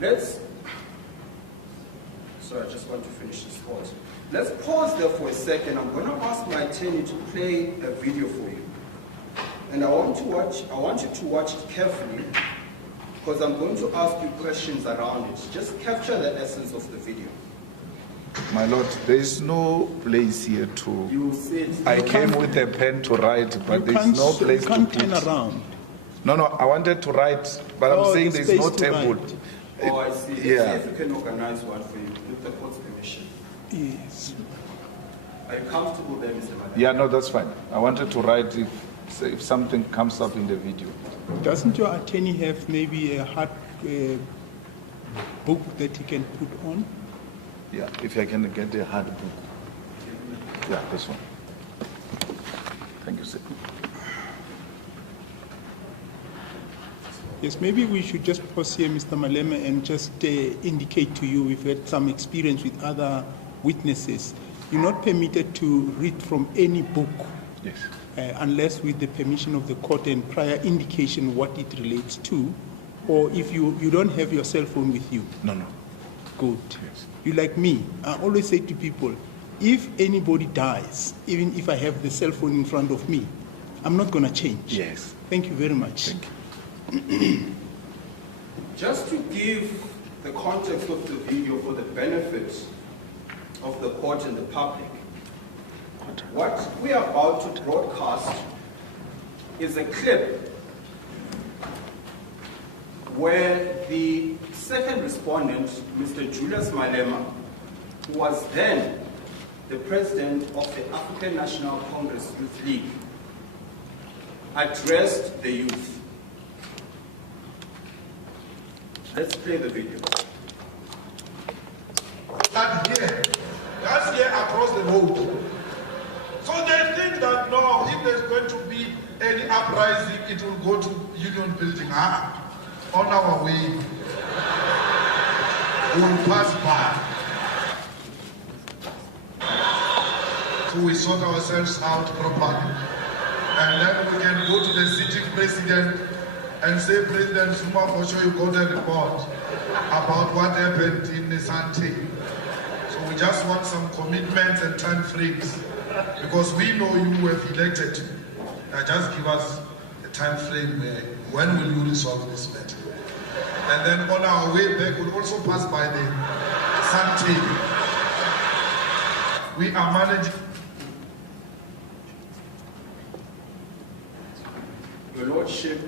Sorry, I just want to finish this thought. Let's pause there for a second. I'm going to ask my attorney to play a video for you. And I want you to watch it carefully, because I'm going to ask you questions around it. Just capture the essence of the video. My Lord, there is no place here to... You said... I came with a pen to write, but there is no place to put... You can't turn around. No, I wanted to write, but I'm saying there is no table. Oh, I see. Yeah. Let's see if we can organize one for you, with the court's permission. Yes. Are you comfortable there, Mr. Malema? Yeah, no, that's fine. I wanted to write if something comes up in the video. Doesn't your attorney have maybe a hard book that he can put on? Yeah, if I can get a hard book. Yeah, this one. Thank you, sir. Yes, maybe we should just pause here, Mr. Malema, and just indicate to you we've had some experience with other witnesses. You're not permitted to read from any book. Yes. Unless with the permission of the court and prior indication what it relates to, or if you don't have your cell phone with you. No. Good. Yes. You like me. I always say to people, if anybody dies, even if I have the cell phone in front of me, I'm not going to change. Yes. Thank you very much. Thank you. Just to give the context of the video for the benefit of the court and the public, what we are about to broadcast is a clip where the second respondent, Mr. Julius Malema, who was then the president of the African National Congress Youth League, addressed the youth. Let's play the video. That's here across the road. So they think that no, if there's going to be any uprising, it will go to Union Building. On our way, we will pass by. So we sort ourselves out properly. And then we can go to the sitting president and say, President Zuma, for sure you got a report about what happened in Nisante. So we just want some commitments and time frames, because we know you have elected. Just give us a time frame. When will you resolve this matter? And then on our way back, we'll also pass by the Sante. We are managing. Your Lordship,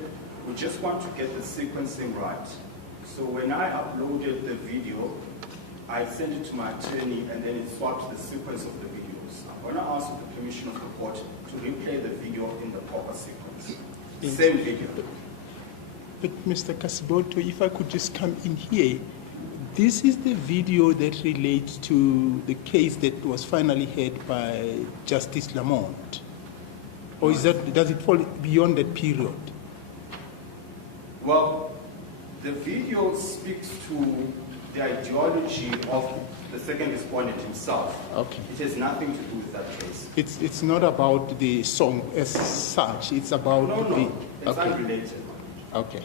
we just want to get the sequencing right. So when I uploaded the video, I sent it to my attorney and then it swapped the sequence of the videos. I'm going to ask for the permission of the court to replay the video in the proper sequence. Yes. Same video. But Mr. Kasiboto, if I could just come in here, this is the video that relates to the case that was finally heard by Justice Lamont. Or is that, does it fall beyond that period? Well, the video speaks to the ideology of the second respondent himself. Okay. It has nothing to do with that case. It's not about the song as such. It's about No. It's okay. unrelated. Okay.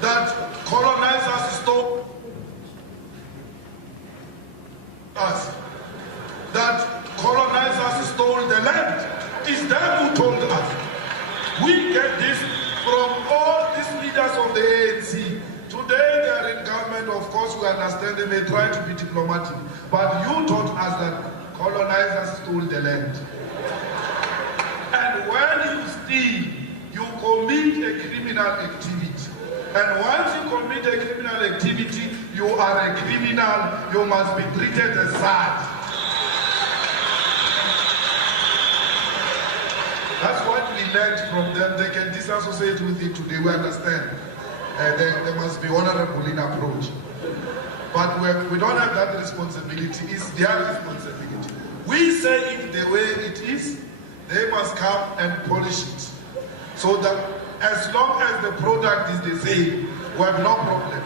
That colonizers stole us. That colonizers stole the land. It's them who told us. We get this from all these leaders of the ANC. Today they are in government, of course we understand they may try to be diplomatic. But you taught us that colonizers stole the land. And when you steal, you commit a criminal activity. And once you commit a criminal activity, you are a criminal. You must be treated as such. That's what we learned from them. They can disassociate with it today. We understand. They must be honorable in approach. But we don't have that responsibility. It's their responsibility. We say it the way it is. They must come and polish it. So that as long as the product is the same, we have no problem.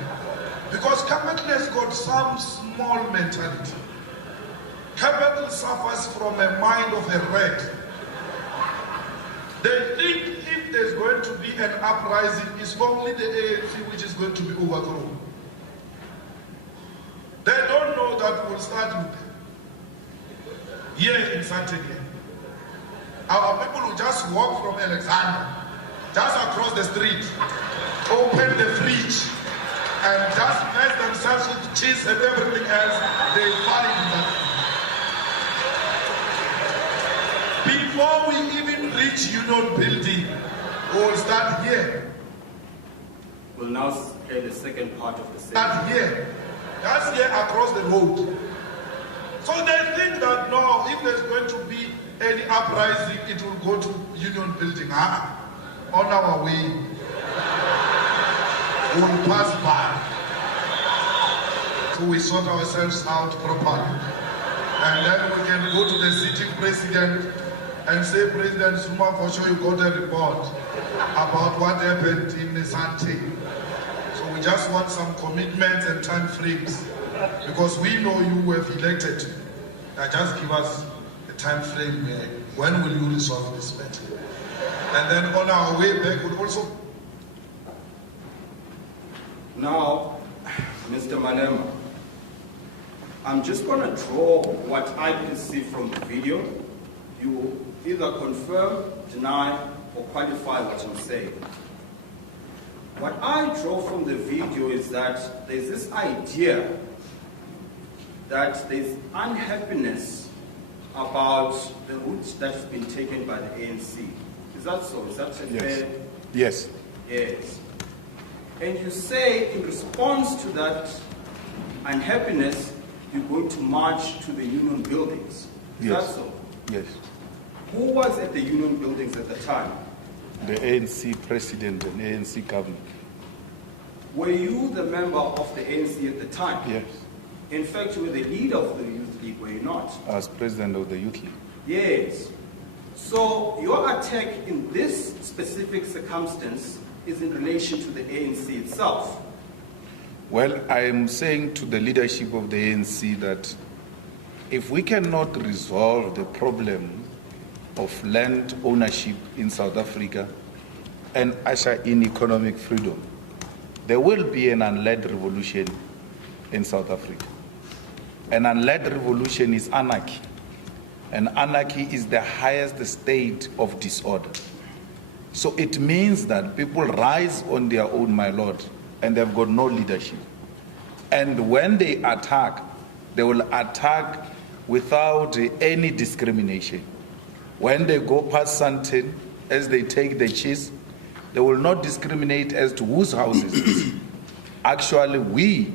Because capital has got some small mentality. Capital suffers from a mind of a rat. They think if there's going to be an uprising, it's only the ANC which is going to be overthrown. They don't know that we'll start with here in Santini. Our people will just walk from Alexander, just across the street, open the fridge, and just mess themselves with cheese and everything else. They fall in that. Before we even reach Union Building, we'll start here. We'll now play the second part of the segment. Start here. That's here across the road. So they think that no, if there's going to be any uprising, it will go to Union Building. On our way, we'll pass by. So we sort ourselves out properly. And then we can go to the sitting president and say, President Zuma, for sure you got a report about what happened in the Sante. So we just want some commitments and time frames, because we know you have elected. Just give us a time frame. When will you resolve this matter? And then on our way back, we'll also... Now, Mr. Malema, I'm just going to draw what I perceive from the video. You either confirm, deny, or qualify what I'm saying. What I draw from the video is that there's this idea that there's unhappiness about the route that has been taken by the ANC. Is that so? Is that a fair? Yes. Yes. And you say in response to that unhappiness, you're going to march to the union buildings. Is Yes. that so? Yes. Who was at the union buildings at the time? The ANC president and ANC government. Were you the member of the ANC at the time? Yes. In fact, you were the leader of the youth league, were you not? As president of the youth league. Yes. So your attack in this specific circumstance is in relation to the ANC itself. Well, I am saying to the leadership of the ANC that if we cannot resolve the problem of land ownership in South Africa and usher in economic freedom, there will be an unled revolution in South Africa. An unled revolution is anarchy, and anarchy is the highest state of disorder. So it means that people rise on their own, my lord, and they've got no leadership. And when they will attack without any discrimination. When they go past Sandton, as they take the cheese, they will not discriminate as to whose house it is. Actually, we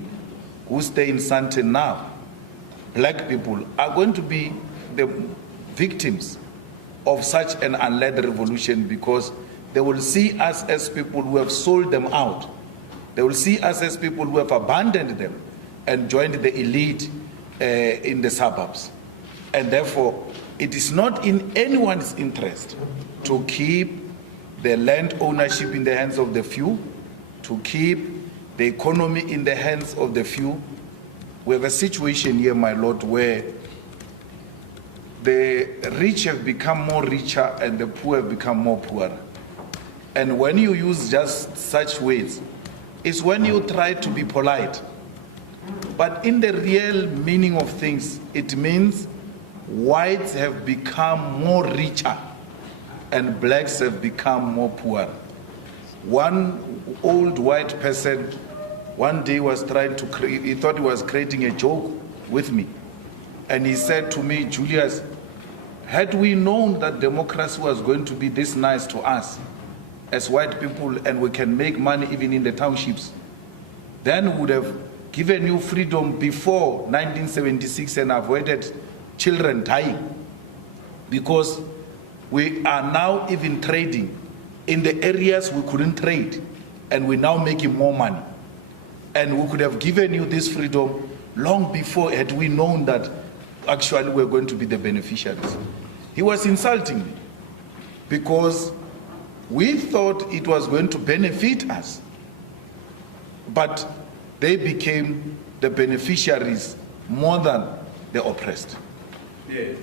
who stay in Sandton now, black people, are going to be the victims of such an unled revolution, because they will see us as people who have sold them out. They will see us as people who have abandoned them and joined the elite in the suburbs. And therefore, it is not in anyone's interest to keep the land ownership in the hands of the few, to keep the economy in the hands of the few. We have a situation here, my lord, where the rich have become more richer and the poor have become more poorer. And when you use just such words, it's when you try to be polite. But in the real meaning of things, it means whites have become more richer and blacks have become more poor. One old white person one day was trying to create, he thought he was creating a joke with me. And he said to me, Julius, had we known that democracy was going to be this nice to us as white people and we can make money even in the townships, then we would have given you freedom before 1976 and avoided children dying. Because we are now even trading in the areas we couldn't trade, and we're now making more money. And we could have given you this freedom long before, had we known that actually we're going to be the beneficiaries. He was insulting me because we thought it was going to benefit us. But they became the beneficiaries more than the oppressed. Yes.